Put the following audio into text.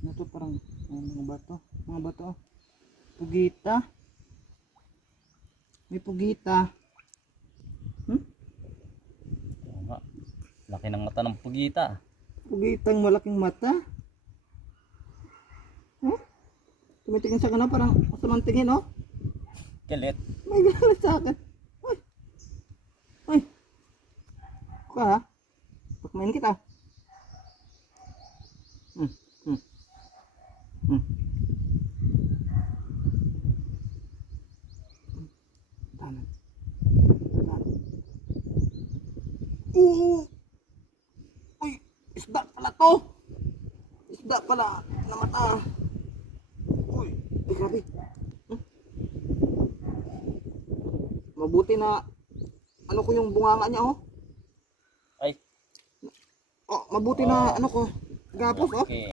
Ano to, parang mga bato. Mga bato. Pugita. May pugita. Oo nga. Laki ng mata ng pugita. Pugitang malaking mata. Tumitingin sa kanan parang masamang tingin, oh. Galit. May galit sa akin. Uy. Uy. Ka ha? Pakmain kita. Hmm. Hmm. Hmm. Tanan. Tanan. Uy. Isda pala to. Isda pala na mata. Uy. Uy, grabe. Mabuti na ano ko yung bunganga niya, oh. Ay. Oh, mabuti na ano ko. Gapos, oh. Okay.